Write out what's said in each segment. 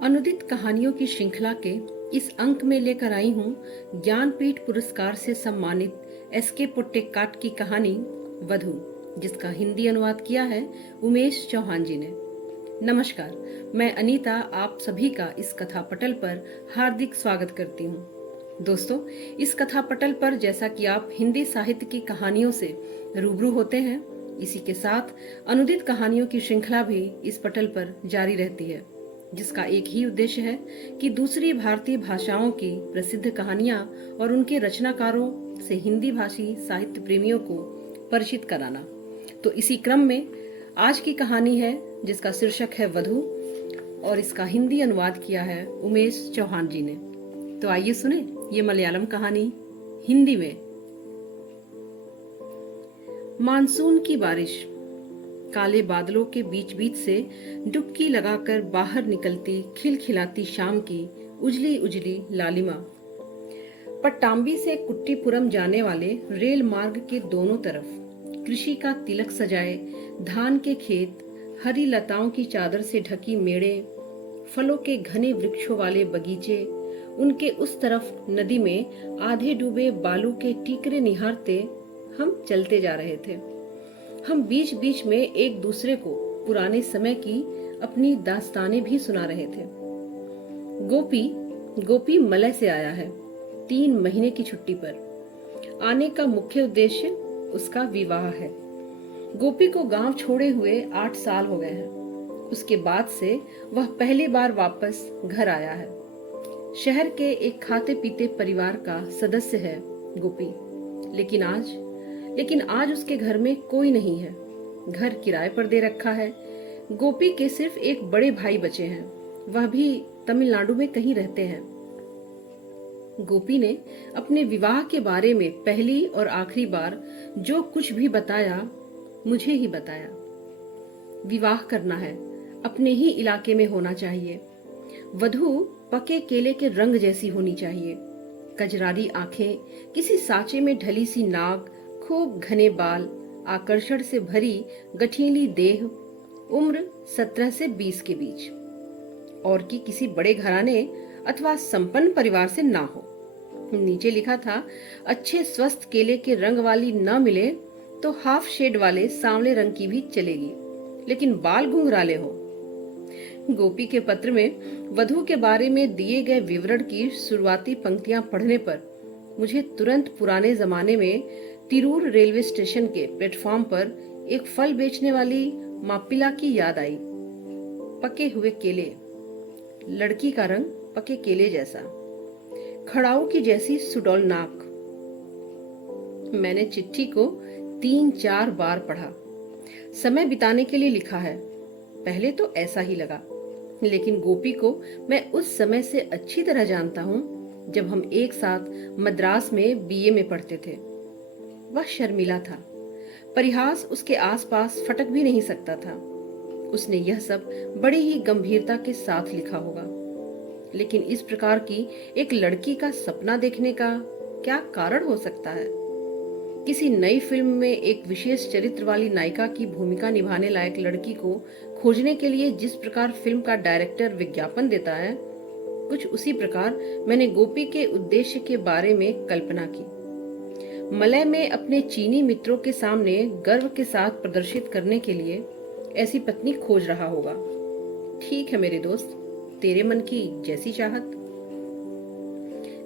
अनुदित कहानियों की श्रृंखला के इस अंक में लेकर आई हूँ ज्ञानपीठ पुरस्कार से सम्मानित एस.के. पोट्टेकाट की कहानी वधू, जिसका हिंदी अनुवाद किया है उमेश चौहान जी ने। नमस्कार, मैं अनीता आप सभी का इस कथा पटल पर हार्दिक स्वागत करती हूँ। दोस्तों, इस कथा पटल पर जैसा कि आप हिंदी साहित्य की कहानियों से रूबरू होते हैं, इसी के साथ अनुदित कहानियों की श्रृंखला भी इस पटल पर जारी रहती है, जिसका एक ही उद्देश्य है कि दूसरी भारतीय भाषाओं की प्रसिद्ध कहानियां और उनके रचनाकारों से हिंदी भाषी साहित्य प्रेमियों को परिचित कराना। तो इसी क्रम में आज की कहानी है जिसका शीर्षक है वधू, और इसका हिंदी अनुवाद किया है उमेश चौहान जी ने। तो आइए सुने ये मलयालम कहानी हिंदी में। मानसून की बारिश काले बादलों के बीच बीच से डुबकी लगाकर बाहर निकलती खिलखिलाती शाम की उजली उजली लालिमा। पट्टाम्बी से कुट्टीपुरम जाने वाले रेल मार्ग के दोनों तरफ कृषि का तिलक सजाए धान के खेत, हरी लताओं की चादर से ढकी मेड़े, फलों के घने वृक्षों वाले बगीचे, उनके उस तरफ नदी में आधे डूबे बालू के टीकरे निहारते हम चलते जा रहे थे। हम बीच बीच में एक दूसरे को पुराने समय की अपनी दास्तानें भी सुना रहे थे। गोपी मलय से आया है 3 महीने की छुट्टी पर। आने का मुख्य उद्देश्य उसका विवाह है। गोपी को गांव छोड़े हुए 8 साल हो गए हैं। उसके बाद से वह पहली बार वापस घर आया है। शहर के एक खाते पीते परिवार का सदस्य है गोपी, लेकिन आज उसके घर में कोई नहीं है। घर किराए पर दे रखा है। गोपी के सिर्फ एक बड़े भाई बचे हैं, वह भी तमिलनाडु में कहीं रहते हैं। गोपी ने अपने विवाह के बारे में पहली और आखिरी बार जो कुछ भी बताया, मुझे ही बताया। विवाह करना है, अपने ही इलाके में होना चाहिए। वधू पके केले के रंग जैसी होनी चाहिए, कजरारी आंखें, किसी सांचे में ढली सी नाक, खूब घने बाल, आकर्षण से भरी गठीली देह, उम्र 17 से 20 के बीच, और कि किसी बड़े घराने अथवा संपन्न परिवार से ना हो। नीचे लिखा था, अच्छे स्वस्थ केले के रंग वाली न मिले तो हाफ शेड वाले सांवले रंग की भी चलेगी, लेकिन बाल घुंघराले हो। गोपी के पत्र में वधू के बारे में दिए गए विवरण की शुरुआती पंक्तियां पढ़ने पर मुझे तुरंत पुराने जमाने में तिरूर रेलवे स्टेशन के प्लेटफॉर्म पर एक फल बेचने वाली मापिला की याद आई। पके हुए केले, लड़की का रंग पके केले जैसा, खड़ाऊ की जैसी सुडौल नाक। मैंने चिट्ठी को 3-4 बार पढ़ा। समय बिताने के लिए लिखा है, पहले तो ऐसा ही लगा, लेकिन गोपी को मैं उस समय से अच्छी तरह जानता हूँ जब हम एक साथ मद्रास में बीए में पढ़ते थे। वह शर्मिला था, परिहास उसके आसपास फटक भी नहीं सकता था। उसने यह सब बड़ी ही गंभीरता के साथ लिखा होगा, लेकिन इस प्रकार की एक लड़की का सपना देखने का क्या कारण हो सकता है? किसी नई फिल्म में एक विशेष चरित्र वाली नायिका की भूमिका निभाने लायक लड़की को खोजने के लिए जिस प्रकार फिल्म का डायरेक्टर विज्ञापन देता है, कुछ उसी प्रकार मैंने गोपी के उद्देश्य के बारे में कल्पना की। मलय में अपने चीनी मित्रों के सामने गर्व के साथ प्रदर्शित करने के लिए ऐसी पत्नी खोज रहा होगा। ठीक है मेरे दोस्त, तेरे मन की जैसी चाहत।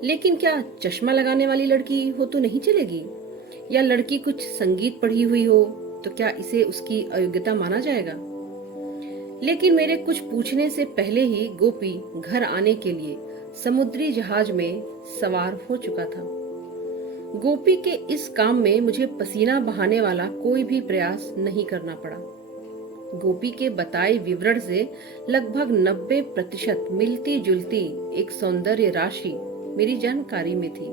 लेकिन क्या चश्मा लगाने वाली लड़की हो तो नहीं चलेगी? या लड़की कुछ संगीत पढ़ी हुई हो तो क्या इसे उसकी अयोग्यता माना जाएगा? लेकिन मेरे कुछ पूछने से पहले ही गोपी घर आने के लिए समुद्री जहाज में सवार हो चुका था। गोपी के इस काम में मुझे पसीना बहाने वाला कोई भी प्रयास नहीं करना पड़ा। गोपी के बताए विवरण से लगभग 90% मिलती जुलती एक सौंदर्य राशि मेरी जानकारी में थी।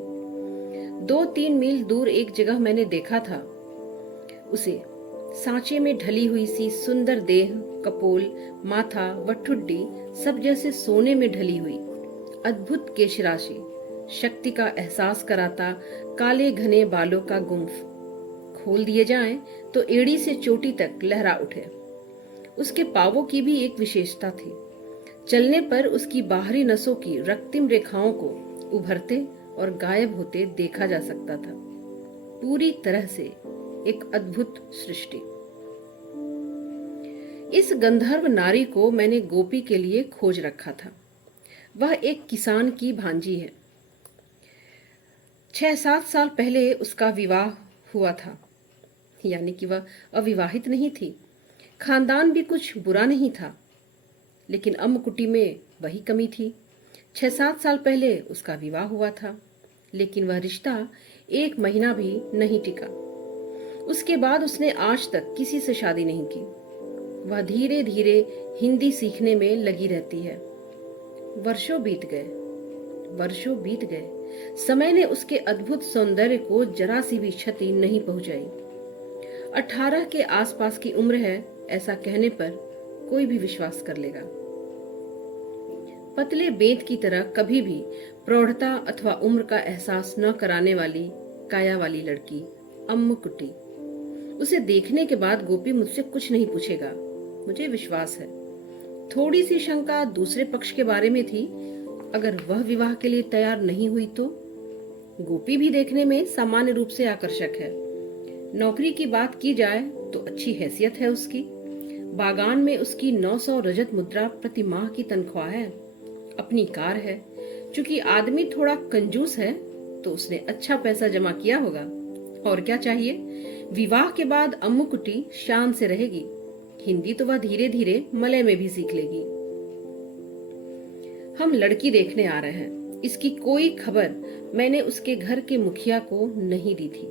2-3 मील दूर एक जगह मैंने देखा था उसे, सांचे में ढली हुई सी सुंदर देह, कपोल, माथा व ठुड्डी सब जैसे सोने में ढली हुई अद्भुत केश राशि, शक्ति का एहसास कराता काले घने बालों का गुंफ, खोल दिए जाएं तो एड़ी से चोटी तक लहरा उठे। उसके पावों की भी एक विशेषता थी, चलने पर उसकी बाहरी नसों की रक्तिम रेखाओं को उभरते और गायब होते देखा जा सकता था। पूरी तरह से एक अद्भुत सृष्टि। इस गंधर्व नारी को मैंने गोपी के लिए खोज रखा था। वह एक किसान की भांजी है। 6-7 साल पहले उसका विवाह हुआ था, यानी कि वह अविवाहित नहीं थी। खानदान भी कुछ बुरा नहीं था, लेकिन अम्मकुटी में वही कमी थी। 6-7 साल पहले उसका विवाह हुआ था, लेकिन वह रिश्ता 1 महीना भी नहीं टिका। उसके बाद उसने आज तक किसी से शादी नहीं की। वह धीरे धीरे हिंदी सीखने में लगी रहती है। वर्षों बीत गए। समय ने उसके अद्भुत सौंदर्य को जरा सी भी क्षति नहीं पहुंचाई। 18 के आसपास की उम्र है, ऐसा कहने पर कोई भी विश्वास कर लेगा। पतले बेंत की तरह कभी भी प्रौढ़ता अथवा उम्र का एहसास न कराने वाली काया वाली लड़की अम्मकुटी। उसे देखने के बाद गोपी मुझसे कुछ नहीं पूछेगा, मुझे विश्वास है। थोड़ी सी शंका दूसरे पक्ष के बारे में थी। अगर वह विवाह के लिए तैयार नहीं हुई तो? गोपी भी देखने में सामान्य रूप से आकर्षक है। नौकरी की बात की जाए तो अच्छी हैसियत है उसकी। बागान में उसकी 900 रजत मुद्रा प्रति माह की तनख्वाह है। अपनी कार है। चूंकि आदमी थोड़ा कंजूस है तो उसने अच्छा पैसा जमा किया होगा। और क्या चाहिए? विवाह के बाद अम्मुकुटी शान से रहेगी। हिंदी तो वह धीरे धीरे मलय में भी सीख लेगी। हम लड़की देखने आ रहे हैं, इसकी कोई खबर मैंने उसके घर के मुखिया को नहीं दी थी।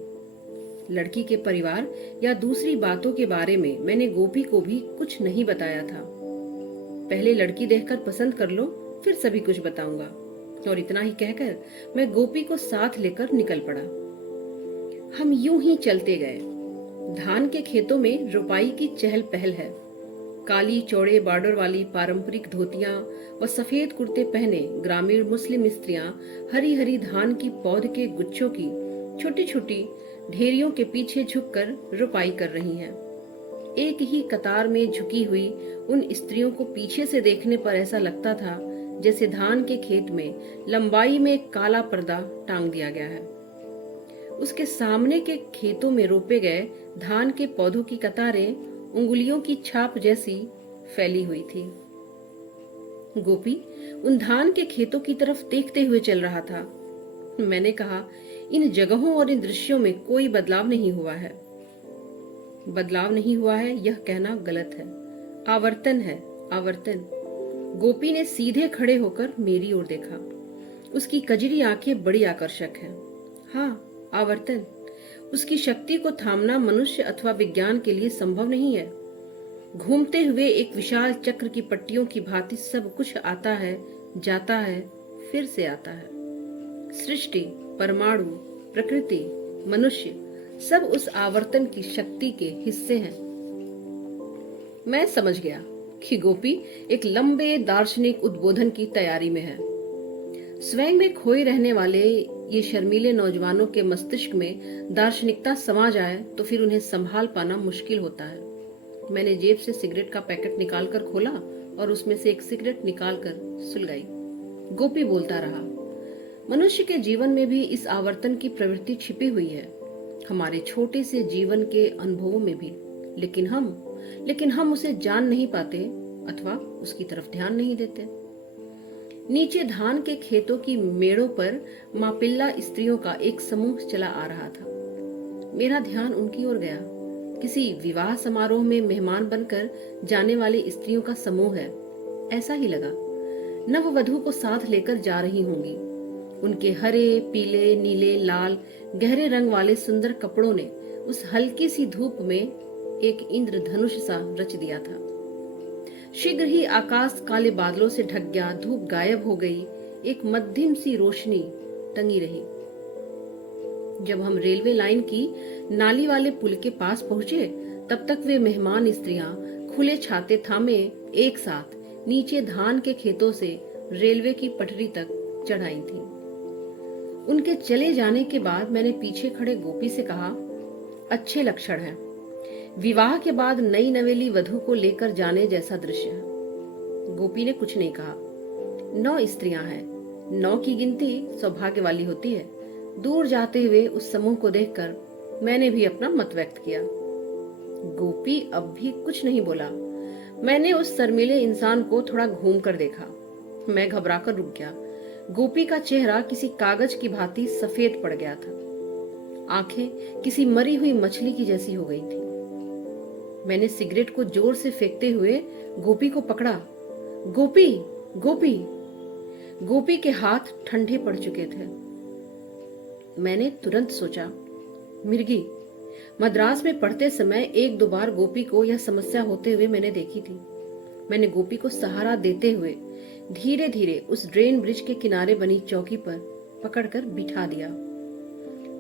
लड़की के परिवार या दूसरी बातों के बारे में मैंने गोपी को भी कुछ नहीं बताया था। पहले लड़की देखकर पसंद कर लो, फिर सभी कुछ बताऊंगा। और इतना ही कहकर मैं गोपी को साथ लेकर निकल पड़ा। हम यूं ही चलते गए। धान के खेतों में रुपाई की चहल पहल है। काली चौड़े बॉर्डर वाली पारंपरिक धोतियां व सफेद कुर्ते पहने ग्रामीण मुस्लिम स्त्रियां हरी हरी धान की पौध के गुच्छों की छोटी छोटी ढेरियों के पीछे झुककर रुपाई कर रही हैं। एक ही कतार में झुकी हुई उन स्त्रियों को पीछे से देखने पर ऐसा लगता था जैसे धान के खेत में लंबाई में एक काला पर्दा टांग दिया गया है। उसके सामने के खेतों में रोपे गए धान के पौधों की कतारें उंगलियों की छाप जैसी फैली हुई थी। गोपी उन धान के खेतों की तरफ देखते हुए चल रहा था। मैंने कहा, इन जगहों और इन दृश्यों में कोई बदलाव नहीं हुआ है। बदलाव नहीं हुआ है यह कहना गलत है। आवर्तन है, आवर्तन। गोपी ने सीधे खड़े होकर मेरी ओर देखा। उसकी कजरी आंखें बड़ी आकर्षक हैं। हाँ, आवर्तन। उसकी शक्ति को थामना मनुष्य अथवा विज्ञान के लिए संभव नहीं है। घूमते हुए एक विशाल चक्र की पट्टियों की भांति सब कुछ आता है, जाता है, फिर से आता है। सृष्टि, परमाणु, प्रकृति, मनुष्य सब उस आवर्तन की शक्ति के हिस्से हैं। मैं समझ गया कि गोपी एक लंबे दार्शनिक उद्बोधन की तैयारी में है। स्वयं में खोए रहने वाले ये शर्मीले नौजवानों के मस्तिष्क में दार्शनिकता समा जाए तो फिर उन्हें संभाल पाना मुश्किल होता है। मैंने जेब से सिगरेट का पैकेट निकालकर खोला और उसमें से एक सिगरेट निकालकर सुलगाई। गोपी बोलता रहा, मनुष्य के जीवन में भी इस आवर्तन की प्रवृत्ति छिपी हुई है, हमारे छोटे से जीवन के अनुभवों में भी। लेकिन हम उसे जान नहीं पाते अथवा उसकी तरफ ध्यान नहीं देते। नीचे धान के खेतों की मेड़ों पर मापिल्ला स्त्रियों का एक समूह चला आ रहा था। मेरा ध्यान उनकी ओर गया। किसी विवाह समारोह में मेहमान बनकर जाने वाली स्त्रियों का समूह है, ऐसा ही लगा। नववधू को साथ लेकर जा रही होंगी। उनके हरे, पीले, नीले, लाल गहरे रंग वाले सुंदर कपड़ों ने उस हल्की सी धूप में एक इंद्रधनुष सा रच दिया था। शीघ्र ही आकाश काले बादलों से ढक गया, धूप गायब हो गई, एक मध्यम सी रोशनी टंगी रही। जब हम रेलवे लाइन की नाली वाले पुल के पास पहुंचे तब तक वे मेहमान स्त्रियां खुले छाते थामे एक साथ नीचे धान के खेतों से रेलवे की पटरी तक चढ़ाई थी। उनके चले जाने के बाद मैंने पीछे खड़े गोपी से कहा, अच्छे लक्षण हैं। विवाह के बाद नई नवेली वधू को लेकर जाने जैसा दृश्य है। गोपी ने कुछ नहीं कहा। 9 स्त्रियां हैं। 9 की गिनती सौभाग्य वाली होती है। दूर जाते हुए उस समूह को देखकर मैंने भी अपना मत व्यक्त किया। गोपी अब भी कुछ नहीं बोला। मैंने उस शर्मीले इंसान को थोड़ा घूम कर देखा। मैं घबराकर रुक गया। गोपी का चेहरा किसी कागज की भांति सफेद पड़ गया था। आंखें किसी मरी हुई मछली की जैसी हो गई थी। मैंने सिगरेट को जोर से फेंकते हुए गोपी को पकड़ा। गोपी, गोपी। गोपी के हाथ ठंडे पड़ चुके थे। मैंने तुरंत सोचा, मिर्गी। मद्रास में पढ़ते समय 1-2 बार गोपी को यह समस्या होते हुए मैंने देखी थी। मैंने गोपी को सहारा देते हुए धीरे धीरे उस ड्रेन ब्रिज के किनारे बनी चौकी पर पकड़कर बिठा दिया।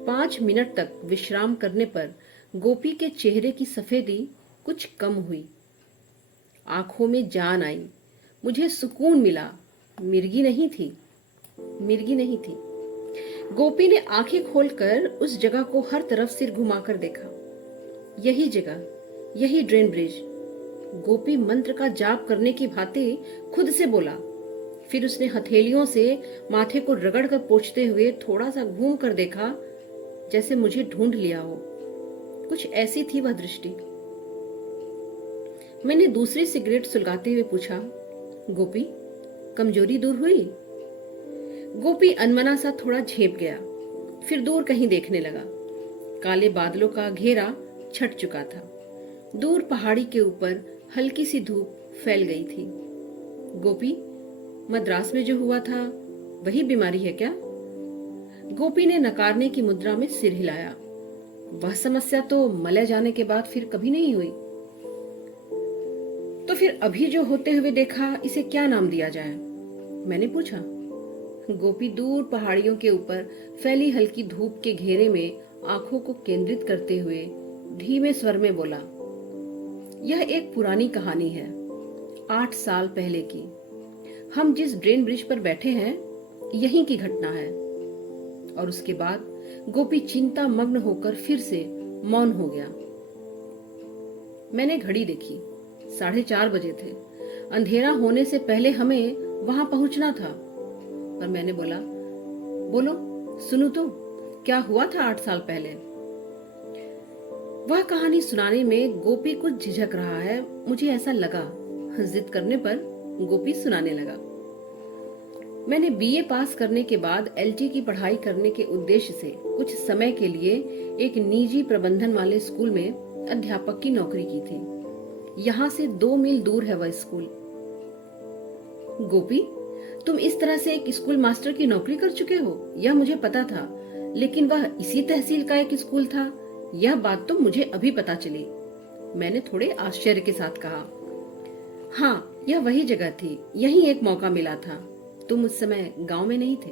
5 मिनट तक विश्राम करने पर गोपी के चेहरे की सफेदी कुछ कम हुई। आंखों में जान आई। मुझे सुकून मिला। मिर्गी नहीं थी, मिर्गी नहीं थी। गोपी ने आंखें खोलकर उस जगह को हर तरफ सिर घुमाकर देखा। यही जगह, यही ड्रेन ब्रिज। गोपी मंत्र का जाप करने की भांति खुद से बोला। फिर उसने हथेलियों से माथे को रगड़कर पोंछते हुए थोड़ा सा घूम कर देखा, जैसे मुझे ढूंढ लिया हो। कुछ ऐसी थी वह दृष्टि। मैंने दूसरी सिगरेट सुलगाते हुए पूछा, गोपी, कमजोरी दूर हुई? गोपी अनमना सा थोड़ा झेप गया, फिर दूर कहीं देखने लगा। काले बादलों का घेरा छट चुका था। दूर पहाड़ी के ऊपर हल्की सी धूप फैल गई थी। गोपी, मद्रास में जो हुआ था वही बीमारी है क्या? गोपी ने नकारने की मुद्रा में सिर हिलाया। वह समस्या तो मलय जाने के बाद फिर कभी नहीं हुई। तो फिर अभी जो होते हुए देखा, इसे क्या नाम दिया जाए? मैंने पूछा। गोपी दूर पहाड़ियों के ऊपर फैली हल्की धूप के घेरे में आंखों को केंद्रित करते हुए धीमे स्वर में बोला, यह एक पुरानी कहानी है, 8 साल पहले की। हम जिस ड्रेन ब्रिज पर बैठे हैं, यहीं की घटना है। और उसके बाद गोपी चिंता मग्न होकर फिर से मौन हो गया। मैंने घड़ी देखी। 4:30 बजे थे। अंधेरा होने से पहले हमें वहां पहुंचना था। पर मैंने बोला, बोलो, सुनो तो, क्या हुआ था 8 साल पहले? वह कहानी सुनाने में गोपी कुछ झिझक रहा है, मुझे ऐसा लगा। जिद करने पर गोपी सुनाने लगा। मैंने बीए पास करने के बाद एलटी की पढ़ाई करने के उद्देश्य से कुछ समय के लिए एक निजी प्रबंधन वाले स्कूल में अध्यापक की नौकरी की थी। यहाँ से 2 मील दूर है वह स्कूल। गोपी, तुम इस तरह से एक स्कूल मास्टर की नौकरी कर चुके हो, यह मुझे पता था, लेकिन वह इसी तहसील का एक स्कूल था, यह बात तो मुझे अभी पता चली। मैंने थोड़े आश्चर्य के साथ कहा। हाँ, यह वही जगह थी, यहीं एक मौका मिला था। तुम उस समय गांव में नहीं थे।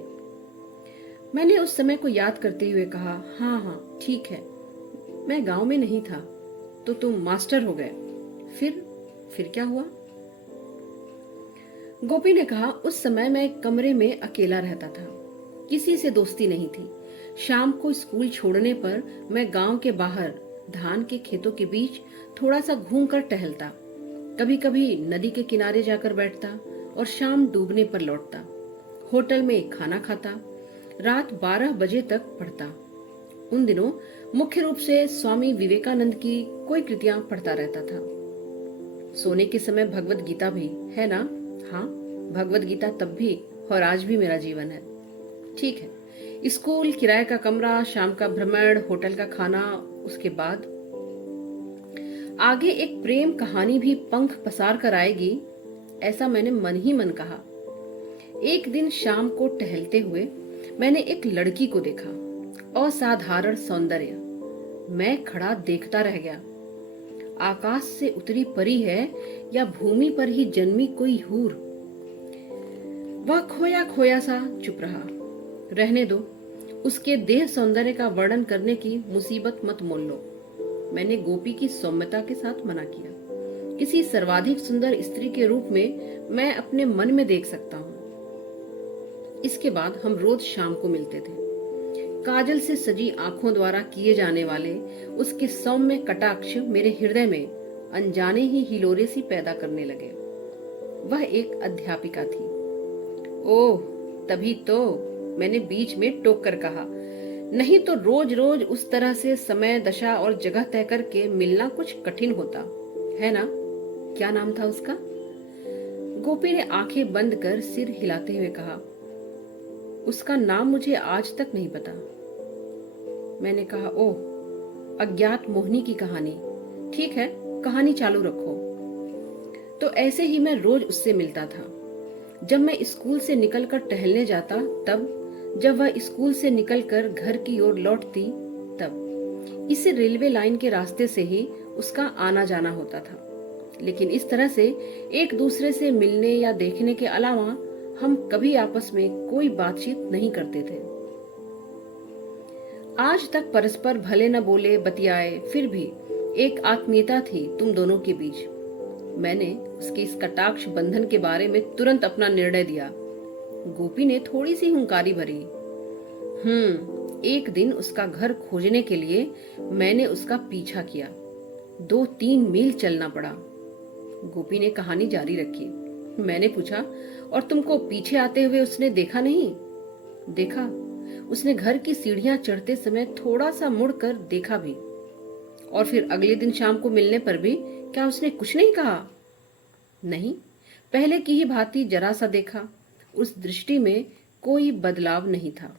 मैंने उस समय को याद करते हुए कहा, हाँ हाँ ठीक है, मैं गांव में नहीं था। तो तुम मास्टर हो गए। फिर क्या हुआ? गोपी ने कहा, उस समय मैं एक कमरे में अकेला रहता था, किसी से दोस्ती नहीं थी। शाम को स्कूल छोड़ने पर मैं गांव के बाहर धान के खेतों के बीच थोड़ा सा घूमकर टहलता, कभी कभी नदी के किनारे जाकर बैठता और शाम डूबने पर लौटता। होटल में खाना खाता, रात 12 बजे तक पढ़ता। उन दिनों मुख्य रूप से स्वामी विवेकानंद की कोई कृतियां पढ़ता रहता था। सोने के समय भगवत गीता भी, है ना? हाँ, भगवत गीता तब भी और आज भी मेरा जीवन है। ठीक है, स्कूल, किराए का कमरा, शाम का भ्रमण, होटल का खाना, उसके बाद आगे एक प्रेम कहानी भी पंख पसार कर आएगी, ऐसा मैंने मन ही मन कहा। एक दिन शाम को टहलते हुए मैंने एक लड़की को देखा, असाधारण सौंदर्य। मैं खड़ा देखता रह गया। आकाश से उतरी परी है या भूमि पर ही जन्मी कोई हूर। वह खोया खोया सा चुप रहा। रहने दो, उसके देह सौंदर्य का वर्णन करने की मुसीबत मत मोल लो। मैंने गोपी की सौम्यता के साथ मना किया। किसी सर्वाधिक सुंदर स्त्री के रूप में मैं अपने मन में देख सकता हूँ। इसके बाद हम रोज शाम को मिलते थे। काजल से सजी आंखों द्वारा किए जाने वाले उसके सौम्य कटाक्ष मेरे हृदय में अनजाने ही हिलोरे सी पैदा करने लगे। वह एक अध्यापिका थी। ओह, तभी तो मैंने बीच में टोक कर कहा, नहीं तो रोज रोज उस तरह से समय, दशा और जगह तय करके मिलना कुछ कठिन होता है ना। क्या नाम था उसका? गोपी ने आंखें बंद कर सिर हिलाते हुए कहा, उसका नाम मुझे आज तक नहीं पता। मैंने कहा, ओह, अज्ञात मोहिनी की कहानी। ठीक है, कहानी चालू रखो। तो ऐसे ही मैं रोज उससे मिलता था। जब मैं स्कूल से निकलकर टहलने जाता तब, जब वह स्कूल से निकलकर घर की ओर लौटती तब। इसी रेलवे लाइन के रास्ते से ही उसका आना जाना होता था। लेकिन इस तरह से एक दूसरे से मिलने या देखने के अलावा हम कभी आपस में कोई बातचीत नहीं करते थे। आज तक परस्पर भले न बोले बतियाए, फिर भी एक आत्मीयता थी तुम दोनों के बीच। मैंने उसके इस कटाक्ष बंधन के बारे में तुरंत अपना निर्णय दिया। गोपी ने थोड़ी सी हुंकारी भरी। एक दिन उसका घर खोजने के लिए मैंने उसका पीछा किया। 2-3 मील चलना पड़ा। गोपी ने कहानी जारी रखी। मैंने पूछा, और तुमको पीछे आते हुए उसने देखा नहीं? देखा। उसने घर की सीढ़ियां चढ़ते समय थोड़ा सा मुड़कर देखा भी। और फिर अगले दिन शाम को मिलने पर भी क्या उसने कुछ नहीं कहा? नहीं, पहले की ही भांति जरा सा देखा। उस दृष्टि में कोई बदलाव नहीं था।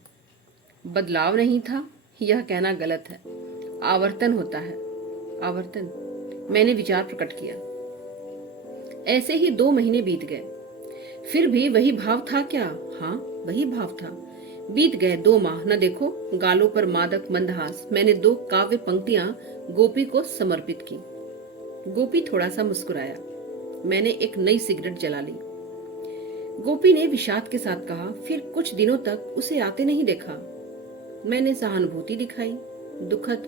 बदलाव नहीं था यह कहना गलत है। आवर्तन होता है, आवर्तन। मैंने विचार प्रकट किया। ऐसे ही 2 महीने बीत गए। फिर भी वही भाव था क्या? हाँ, वही भाव था। बीत गए 2 माह। न देखो, गालों पर मादक मंदहास। मैंने 2 काव्य पंक्तियां गोपी को समर्पित की। गोपी थोड़ा सा मुस्कुराया। मैंने एक नई सिगरेट जला ली। गोपी ने विषाद के साथ कहा, फिर कुछ दिनों तक उसे आते नहीं देखा। मैंने सहानुभूति दिखाई। दुखद।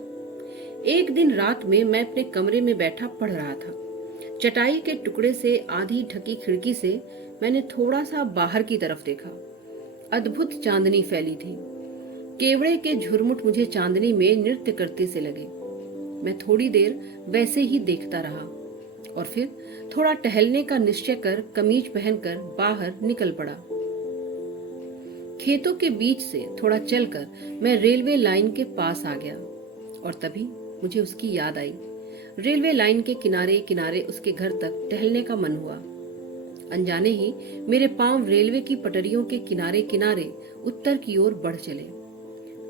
एक दिन रात में मैं अपने कमरे में बैठा पढ़ रहा था। चटाई के टुकड़े से आधी ढकी खिड़की से मैंने थोड़ा सा बाहर की तरफ देखा। अद्भुत चांदनी फैली थी। केवड़े के झुरमुट मुझे चांदनी में नृत्य करते से लगे। मैं थोड़ी देर वैसे ही देखता रहा और फिर थोड़ा टहलने का निश्चय कर कमीज पहनकर बाहर निकल पड़ा। खेतों के बीच से थोड़ा चलकर मैं रेलवे लाइन के पास आ गया और तभी मुझे उसकी याद आई। रेलवे लाइन के किनारे किनारे उसके घर तक टहलने का मन हुआ। अनजाने ही मेरे पांव रेलवे की पटरियों के किनारे किनारे उत्तर की ओर बढ़ चले।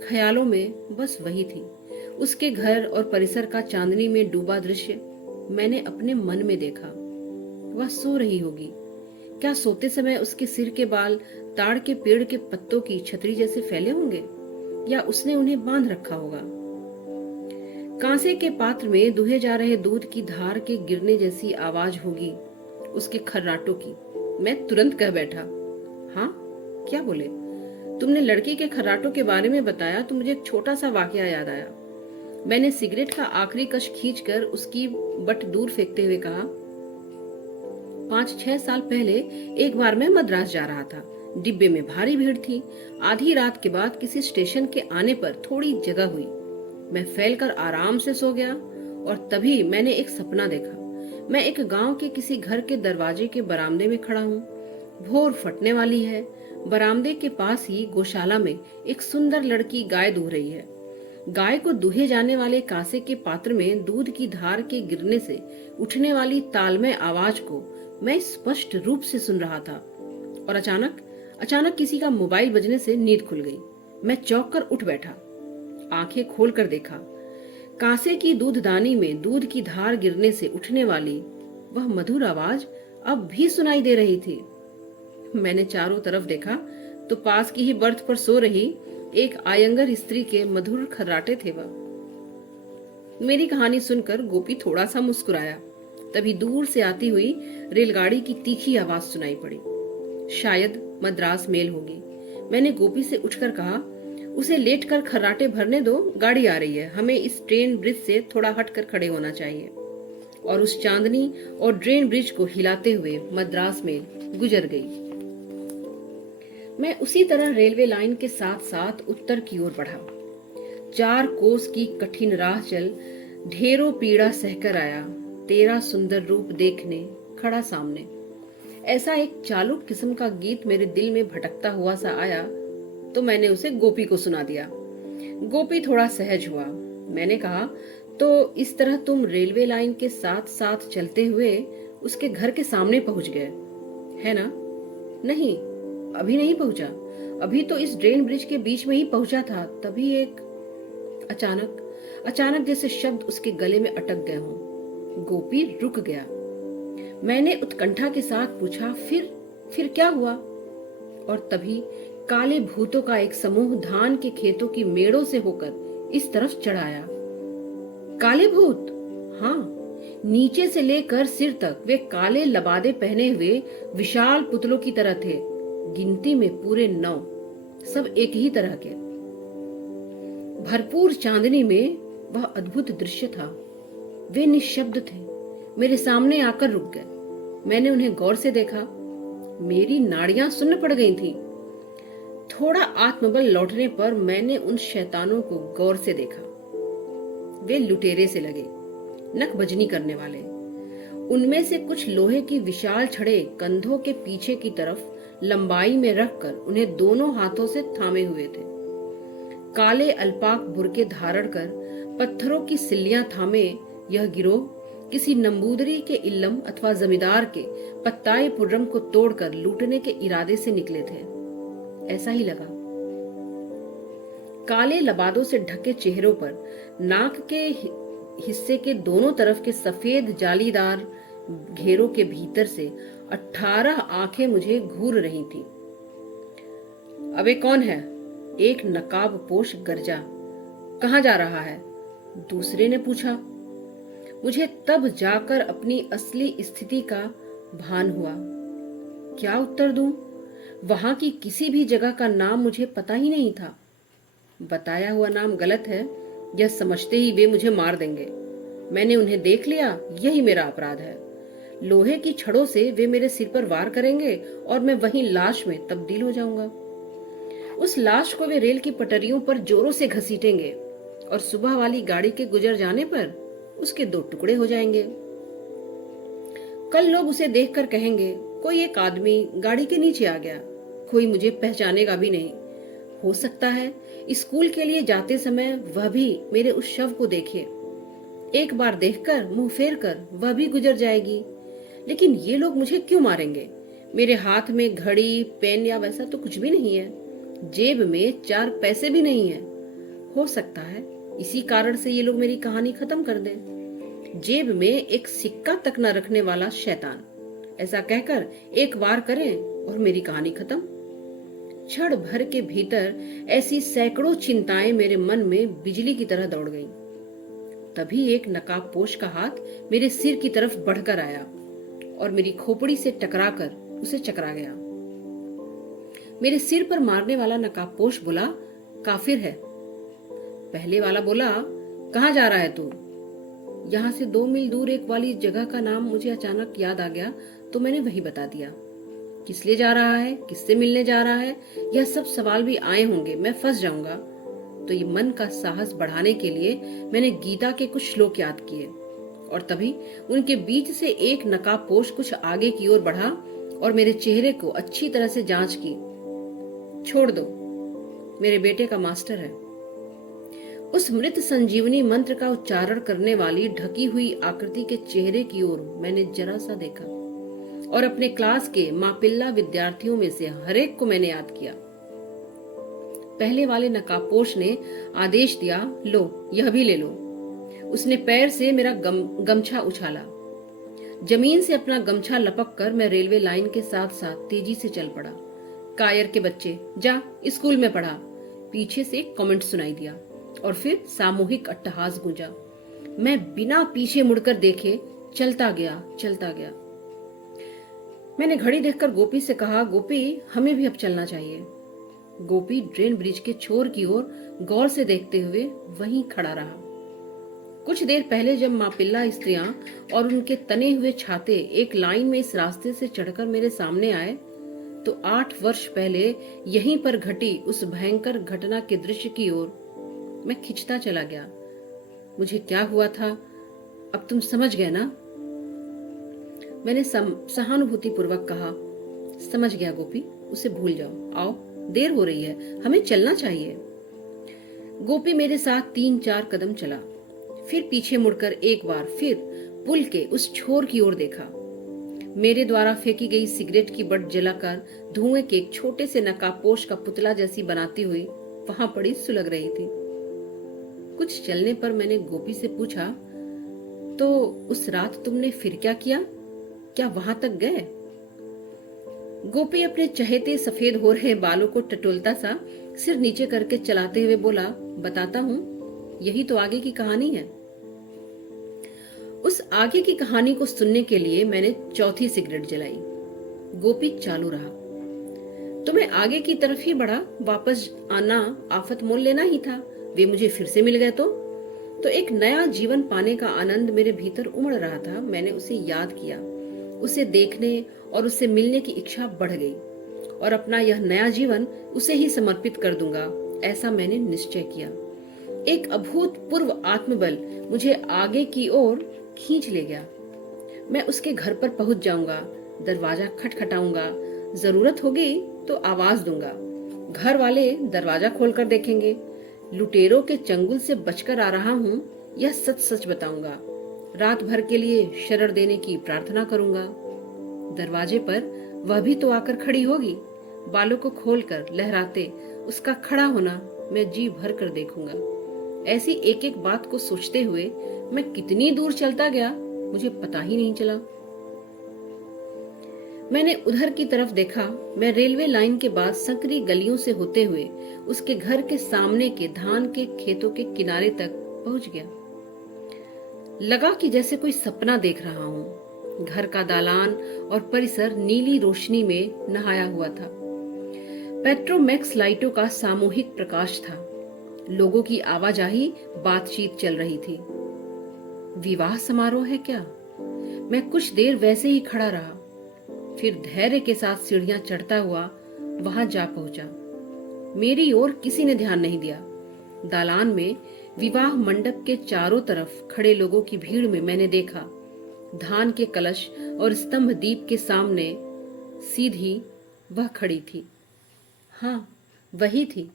ख्यालों में बस वही थी, उसके घर और परिसर का चांदनी में डूबा दृश्य मैंने अपने मन में देखा। वह सो रही होगी। क्या सोते समय उसके सिर के बाल ताड़ के पेड़ के पत्तों की छतरी जैसे फैले होंगे, या उसने उन्हें बांध रखा होगा? कांसे के पात्र में दुहे जा रहे दूध की धार के गिरने जैसी आवाज होगी उसके खर्राटों की। मैं तुरंत कह बैठा, हाँ, क्या बोले? तुमने लड़की के खर्राटों के बारे में बताया तो मुझे एक छोटा सा वाकया याद आया। मैंने सिगरेट का आखिरी कश खींचकर उसकी बट दूर फेंकते हुए कहा, 5-6 साल पहले एक बार मैं मद्रास जा रहा था। डिब्बे में भारी भीड़ थी। आधी रात के बाद किसी स्टेशन के आने पर थोड़ी जगह हुई। मैं फैलकर आराम से सो गया और तभी मैंने एक सपना देखा। मैं एक गांव के किसी घर के दरवाजे के बरामदे में खड़ा हूँ। भोर फटने वाली है। बरामदे के पास ही गौशाला में एक सुंदर लड़की गाय दूह रही है। गाय को दूहे जाने वाले कांसे के पात्र में दूध की धार के गिरने से उठने वाली तालमय आवाज को मैं स्पष्ट रूप से सुन रहा था। और अचानक किसी का मोबाइल बजने से नींद खुल गई। मैं चौंक कर उठ बैठा। आंखें खोलकर देखा। कांसे की दूधदानी में दूध की धार गिरने से उठने वाली वह मधुर आवाज अब भी सुनाई दे रही थी। मैंने चारों तरफ देखा तो पास की ही बर्थ पर सो रही एक आयंगर स्त्री के मधुर खर्राटे थे। वह मेरी कहानी सुनकर गोपी थोड़ा सा मुस्कुराया। तभी दूर से आती हुई रेलगाड़ी की तीखी आवाज सुनाई पड़ी। शायद मद्रास मेल होगी। मैंने गोपी से उठकर कहा, उसे लेट कर खर्राटे भरने दो, गाड़ी आ रही है। हमें इस ट्रेन ब्रिज से थोड़ा हटकर खड़े होना चाहिए। और उस चांदनी और ट्रेन ब्रिज को हिलाते हुए मद्रास मेल गुजर गई। मैं उसी तरह रेलवे लाइन के साथ साथ उत्तर की ओर बढ़ा। 4 कोस की कठिन राह चल ढेरों पीड़ा सहकर आया। तेरा सुंदर रूप देखने खड़ा सामने। ऐसा एक चालू किस्म का गीत मेरे दिल में भटकता हुआ सा आया तो मैंने उसे गोपी को सुना दिया। गोपी थोड़ा सहज हुआ। मैंने कहा, तो इस तरह तुम रेलवे लाइन के साथ साथ चलते हुए उसके घर के सामने पहुंच गए, है ना? नहीं, अभी नहीं पहुंचा। अभी तो इस ड्रेन ब्रिज के बीच में ही पहुंचा था, तभी एक अचानक अचानक जैसे शब्द उसके गले में अटक गए हों। गोपी रुक गया। मैंने उत्कंठा के साथ पूछा, फिर क्या हुआ? और तभी काले भूतों का एक समूह धान के खेतों की मेड़ों से होकर इस तरफ चढ़ाया। काले भूत? हाँ, नीचे से लेकर सिर तक वे काले लबादे पहने हुए विशाल पुतलों की तरह थे। गिनती में पूरे 9, सब एक ही तरह के। भरपूर चांदनी में वह अद्भुत दृश्य था। वे निशब्द थे, मेरे सामने आकर रुक गए। मैंने उन्हें गौर से देखा। मेरी नाड़ियां सुन्न पड़ गई थीं। थोड़ा आत्मबल लौटने पर मैंने उन शैतानों को गौर से देखा। वे लुटेरे से लगे, नकबजनी करने वाले। उनमें से कुछ लोहे की विशाल छड़े कंधों के पीछे की तरफ लंबाई में रखकर उन्हें दोनों हाथों से थामे हुए थे। काले अल्पाक बुर्के धारण कर पत्थरों की सिल्लियां थामे यह गिरोह किसी नंबूदरी के इल्लम अथवा जमींदार के पत्ताए पुर्रम को तोड़कर लूटने के इरादे से निकले थे, ऐसा ही लगा। काले लबादों से ढके चेहरों पर नाक के हिस्से के दोनों तरफ के सफेद जालीदार घेरों के भीतर से 18 आंखें मुझे घूर रही थीं। अबे कौन है? एक नकाबपोश गरजा। कहाँ जा रहा है? दूसरे ने पूछा। मुझे तब जाकर अपनी असली स्थिति का भान हुआ। क्या उत्तर दूं? वहां की किसी भी जगह का नाम मुझे पता ही नहीं था। बताया हुआ नाम गलत है, यह समझते ही वे मुझे मार देंगे। मैंने उन्हें देख लिया, यही मेरा अपराध है। लोहे की छड़ों से वे मेरे सिर पर वार करेंगे और मैं वहीं लाश में तब्दील हो जाऊंगा। उस लाश को वे रेल की पटरियों पर जोरों से घसीटेंगे और सुबह वाली गाड़ी के गुजर जाने पर उसके 2 टुकड़े हो जाएंगे। कल लोग उसे देखकर कहेंगे, कोई एक आदमी गाड़ी के नीचे आ गया। कोई मुझे पहचानेगा भी नहीं। हो सकता है स्कूल के लिए जाते समय वह भी मेरे उस शव को देखे। एक बार देखकर मुंह फेर कर वह भी गुजर जाएगी। लेकिन ये लोग मुझे क्यों मारेंगे? मेरे हाथ में घड़ी, पेन या वैसा तो कुछ भी नहीं है। जेब में 4 पैसे भी नहीं है। हो सकता है इसी कारण से ये लोग मेरी कहानी खत्म कर दें। जेब में एक सिक्का तक न रखने वाला शैतान, ऐसा कहकर एक वार करें और मेरी कहानी खत्म। क्षण भर के भीतर ऐसी सैकड़ों चिंताएं मेरे मन में बिजली की तरह दौड़ गईं। तभी एक नकाबपोश का हाथ मेरे सिर की तरफ बढ़कर आया और मेरी खोपड़ी से टकराकर उसे चकरा गया। मेरे सिर पर मारने वाला नकाबपोश बोला, काफिर है। पहले वाला बोला, कहाँ जा रहा है तू? यहाँ से 2 मील दूर एक वाली जगह का नाम मुझे अचानक याद आ गया तो मैंने वही बता दिया। किस लिए जा रहा है, किससे मिलने जा रहा है, यह सब सवाल भी आए होंगे, मैं फंस जाऊंगा। तो ये मन का साहस बढ़ाने के लिए मैंने गीता के कुछ श्लोक याद किए और तभी उनके बीच से एक नकाबपोश कुछ आगे की ओर बढ़ा और मेरे चेहरे को अच्छी तरह से जांच की। छोड़ दो, मेरे बेटे का मास्टर है। उस मृत संजीवनी मंत्र का उच्चारण करने वाली ढकी हुई आकृति के चेहरे की ओर मैंने जरा सा देखा और अपने क्लास के मापिल्ला विद्यार्थियों में से हर एक को मैंने याद किया। पहले वाले नकाबपोश ने आदेश दिया, लो यह भी ले लो। उसने पैर से मेरा गमछा उछाला। जमीन से अपना गमछा लपक कर मैं रेलवे लाइन के साथ साथ तेजी से चल पड़ा। कायर के बच्चे, जा स्कूल में पढ़ा। पीछे से एक कमेंट सुनाई दिया और फिर सामूहिक अट्टहास गूंजा। मैं बिना पीछे मुड़कर देखे चलता गया। मैंने घड़ी देखकर गोपी से कहा, गोपी हमें भी अब चलना चाहिए। गोपी ड्रेन ब्रिज के छोर की ओर गौर से देखते हुए वहीं खड़ा रहा। कुछ देर पहले जब मापिल्ला स्त्रियां और उनके तने हुए छाते एक लाइन में इस रास्ते से चढ़कर मेरे सामने आए तो 8 वर्ष पहले यहीं पर घटी उस भयंकर घटना के दृश्य की ओर मैं खिंचता चला गया। मुझे क्या हुआ था अब तुम समझ गए ना? मैंने सहानुभूति पूर्वक कहा। समझ गया गोपी, उसे भूल जाओ। आओ, देर हो रही है, हमें चलना चाहिए। गोपी मेरे साथ 3-4 कदम चला, फिर पीछे मुड़कर एक बार फिर पुल के उस छोर की ओर देखा। मेरे द्वारा फेंकी गई सिगरेट की बट जलाकर धुएं के एक छोटे से नकाबपोश का पुतला जैसी बनाती हुई वहां पड़ी सुलग रही थी। कुछ चलने पर मैंने गोपी से पूछा, तो उस रात तुमने फिर क्या किया? क्या वहां तक गए? गोपी अपने चहेते सफेद हो रहे बालों को टटोलता सा सिर नीचे करके चलाते हुए बोला, बताता हूं, यही तो आगे की कहानी है। उस आगे की कहानी को सुनने के लिए मैंने चौथी सिगरेट जलाई। गोपी चालू रहा, तुम्हें आगे की तरफ ही बढ़ा, वापस आना आफत मोल लेना ही था। वे मुझे फिर से मिल गए तो एक नया जीवन पाने का आनंद मेरे भीतर उमड़ रहा था। मैंने उसे याद किया, उसे देखने और उससे मिलने की इच्छा बढ़ गई और अपना यह नया जीवन उसे ही समर्पित कर दूंगा, ऐसा मैंने निश्चय किया। एक अभूतपूर्व आत्मबल मुझे आगे की ओर खींच ले गया। मैं उसके घर पर पहुंच जाऊंगा, दरवाजा खटखटाऊंगा, जरूरत होगी तो आवाज दूंगा। घर वाले दरवाजा खोलकर देखेंगे। लुटेरों के चंगुल से बचकर आ रहा हूं, यह सच सच बताऊंगा। रात भर के लिए शरण देने की प्रार्थना करूंगा। दरवाजे पर वह भी तो आकर खड़ी होगी। बालों को खोलकर लहराते उसका खड़ा होना मैं जी भर कर देखूंगा। ऐसी एक एक बात को सोचते हुए मैं कितनी दूर चलता गया मुझे पता ही नहीं चला। मैंने उधर की तरफ देखा। मैं रेलवे लाइन के बाद संकरी गलियों से होते हुए उसके घर के सामने के धान के खेतों के किनारे तक पहुंच गया। लगा कि जैसे कोई सपना देख रहा हूं। घर का दालान और परिसर नीली रोशनी में नहाया हुआ था। पेट्रोमैक्स लाइटों का सामूहिक प्रकाश था। लोगों की आवाजाही, बातचीत चल रही थी। विवाह समारोह है क्या? मैं कुछ देर वैसे ही खड़ा रहा, फिर धैर्य के साथ सीढ़ियां चढ़ता हुआ वहां जा पहुंचा। मेरी ओर किसी ने ध्यान नहीं दिया। दालान में विवाह मंडप के चारों तरफ खड़े लोगों की भीड़ में मैंने देखा, धान के कलश और स्तंभ दीप के सामने सीधी वह खड़ी थी। हाँ, वही थी।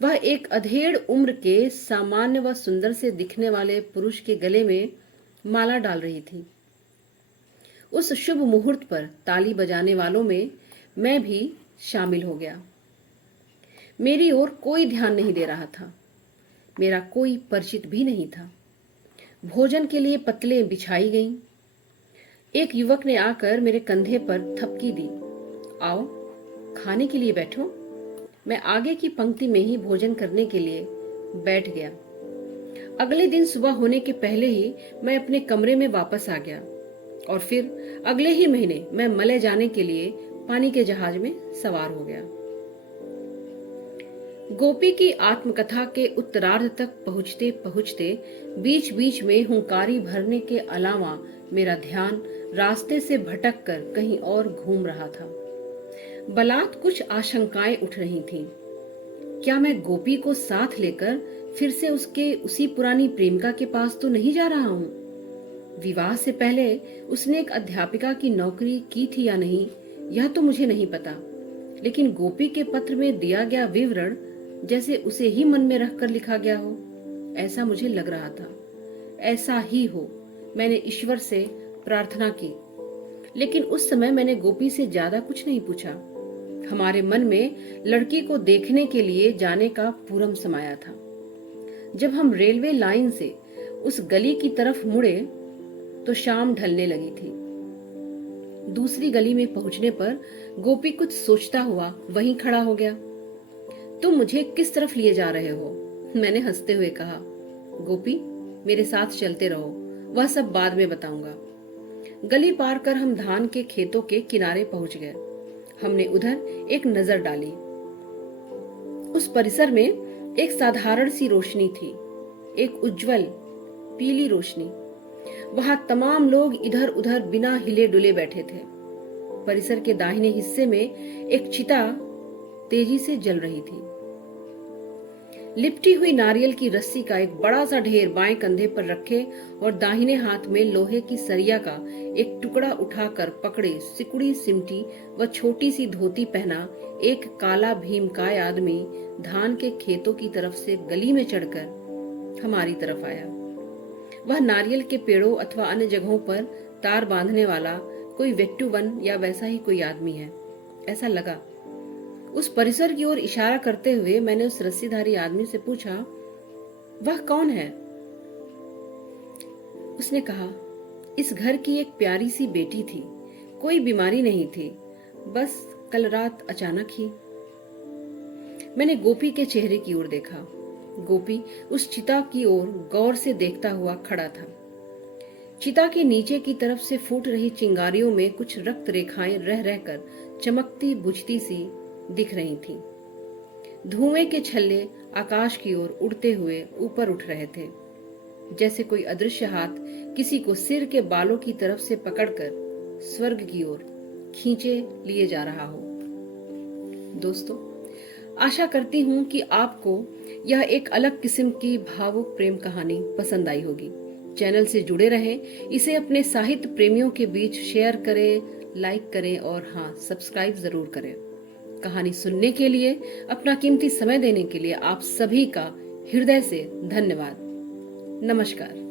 वह एक अधेड़ उम्र के सामान्य व सुंदर से दिखने वाले पुरुष के गले में माला डाल रही थी। उस शुभ मुहूर्त पर ताली बजाने वालों में मैं भी शामिल हो गया। मेरी ओर कोई ध्यान नहीं दे रहा था। मेरा कोई परिचित भी नहीं था। भोजन के लिए पतलें बिछाई गईं। एक युवक ने आकर मेरे कंधे पर थपकी दी, आओ खाने के लिए बैठो। मैं आगे की पंक्ति में ही भोजन करने के लिए बैठ गया। अगले दिन सुबह होने के पहले ही मैं अपने कमरे में वापस आ गया और फिर अगले ही महीने मैं मलय जाने के लिए पानी के जहाज में सवार हो गया। गोपी की आत्मकथा के उत्तरार्ध तक पहुंचते पहुंचते बीच बीच में हुंकारी भरने के अलावा मेरा ध्यान रास्ते से भटक कर कहीं और घूम रहा था। बलात् कुछ आशंकाएं उठ रही थीं। क्या मैं गोपी को साथ लेकर फिर से उसके उसी पुरानी प्रेमिका के पास तो नहीं जा रहा हूं? विवाह से पहले उसने एक अध्यापिका की नौकरी की थी या नहीं, यह तो मुझे नहीं पता, लेकिन गोपी के पत्र में दिया गया विवरण जैसे उसे ही मन में रखकर लिखा गया हो, ऐसा मुझे लग रहा था। ऐसा ही हो, मैंने ईश्वर से प्रार्थना की। लेकिन उस समय मैंने गोपी से ज्यादा कुछ नहीं पूछा। हमारे मन में लड़की को देखने के लिए जाने का पूरम समाया था। जब हम रेलवे लाइन से उस गली की तरफ मुड़े तो शाम ढलने लगी थी। दूसरी गली में पहुंचने पर गोपी कुछ सोचता हुआ वहीं खड़ा हो गया। तुम मुझे किस तरफ लिए जा रहे हो? मैंने हंसते हुए कहा। गोपी, मेरे साथ चलते रहो, वह सब बाद में बताऊंगा। गली पार कर हम धान के खेतों के किनारे पहुंच गए। हमने उधर एक नजर डाली। उस परिसर में एक साधारण सी रोशनी थी, एक उज्जवल पीली रोशनी। वहां तमाम लोग इधर उधर बिना हिले डुले बैठे थे। परिसर के दाहिने हिस्से में एक चिता तेजी से जल रही थी। लिपटी हुई नारियल की रस्सी का एक बड़ा सा ढेर बाएं कंधे पर रखे और दाहिने हाथ में लोहे की सरिया का एक टुकड़ा उठाकर पकड़े सिकुड़ी सिमटी व छोटी सी धोती पहना एक काला भीमकाय आदमी धान के खेतों की तरफ से गली में चढ़कर हमारी तरफ आया। वह नारियल के पेड़ों अथवा अन्य जगहों पर तार बांधने वाला कोई वेट्टुवन या वैसा ही कोई आदमी है, ऐसा लगा। उस परिसर की ओर इशारा करते हुए मैंने उस रस्सीधारी आदमी से पूछा, वह कौन है? उसने कहा, इस घर की एक प्यारी सी बेटी थी, कोई बीमारी नहीं थी, बस कल रात अचानक ही। मैंने गोपी के चेहरे की ओर देखा। गोपी उस चिता की ओर गौर से देखता हुआ खड़ा था। चिता के नीचे की तरफ से फूट रही चिंगारियों में कुछ रक्त रेखाएं रह रहकर चमकती बुझती सी दिख रही थीं। धुएं के छल्ले आकाश की ओर उड़ते हुए ऊपर उठ रहे थे, जैसे कोई अदृश्य हाथ किसी को सिर के बालों की तरफ से पकड़कर स्वर्ग की ओर खींचे लिए जा रहा हो। दोस्तों, आशा करती हूं कि आपको यह एक अलग किस्म की भावुक प्रेम कहानी पसंद आई होगी। चैनल से जुड़े रहें, इसे अपने साहित्य प्रेमियों के बीच शेयर करें, लाइक करें और हाँ, सब्सक्राइब जरूर करें। कहानी सुनने के लिए, अपना कीमती समय देने के लिए आप सभी का हृदय से धन्यवाद। नमस्कार।